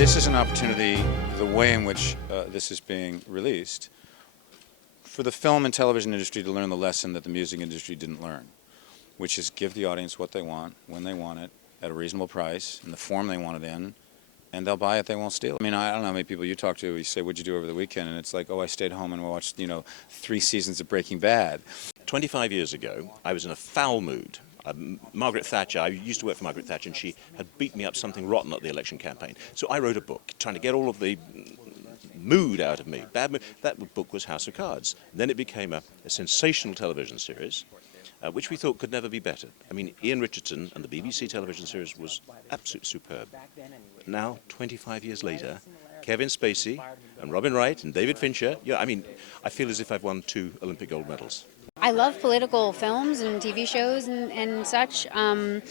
This is an opportunity, the way in which this is being released, for the film and television industry to learn the lesson that the music industry didn't learn, which is give the audience what they want, when they want it, at a reasonable price, in the form they want it in, and they'll buy it, they won't steal it. I mean, I don't know how many people you talk to, you say, what'd you do over the weekend? And it's like, oh, I stayed home and watched, 3 seasons of Breaking Bad. 25 years ago, I was in a foul mood. Margaret Thatcher, I used to work for Margaret Thatcher, and she had beat me up something rotten at the election campaign. So I wrote a book trying to get all of the mood out of me, bad mood. That book was House of Cards. Then it became a sensational television series, which we thought could never be better. I mean, Ian Richardson and the BBC television series was absolutely superb. Now, 25 years later, Kevin Spacey and Robin Wright and David Fincher, I feel as if I've won 2 Olympic gold medals. I love political films and TV shows and such. And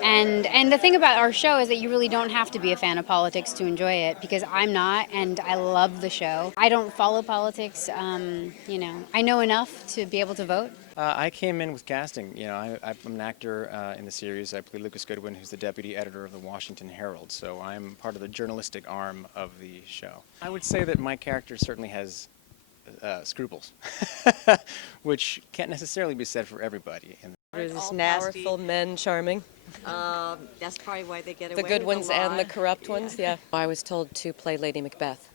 the thing about our show is that you really don't have to be a fan of politics to enjoy it, because I'm not, and I love the show. I don't follow politics, I know enough to be able to vote. I came in with casting. I'm an actor in the series. I play Lucas Goodwin, who's the deputy editor of the Washington Herald, so I'm part of the journalistic arm of the show. I would say that my character certainly has scruples, which can't necessarily be said for everybody. All powerful men charming. That's probably why they get away The good with ones a lot. and the corrupt ones, yeah. I was told to play Lady Macbeth.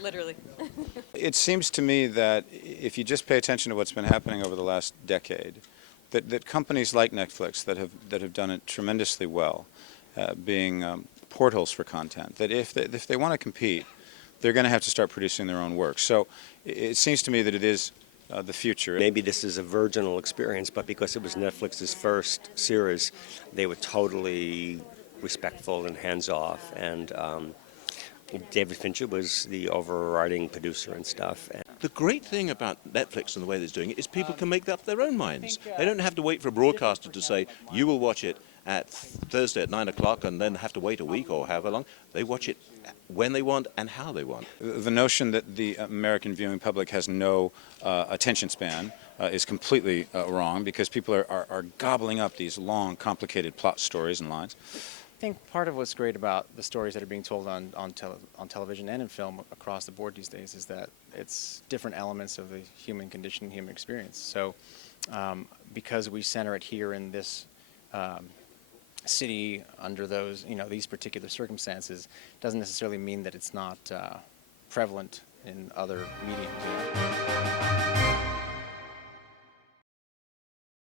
Literally. It seems to me that if you just pay attention to what's been happening over the last decade, that companies like Netflix that have done it tremendously well, being portals for content, that if they want to compete, they're going to have to start producing their own work. So it seems to me that it is the future. Maybe this is a virginal experience, but because it was Netflix's first series, they were totally respectful and hands-off, and David Fincher was the overriding producer and stuff. The great thing about Netflix and the way they're doing it is people can make up their own minds. They don't have to wait for a broadcaster to say, you will watch it at Thursday at 9 o'clock and then have to wait a week or however long. They watch it when they want and how they want. The notion that the American viewing public has no attention span is completely wrong, because people are gobbling up these long, complicated plot stories and lines. I think part of what's great about the stories that are being told on television and in film across the board these days is that it's different elements of the human condition, human experience. So because we center it here in this city under those, these particular circumstances, doesn't necessarily mean that it's not prevalent in other media.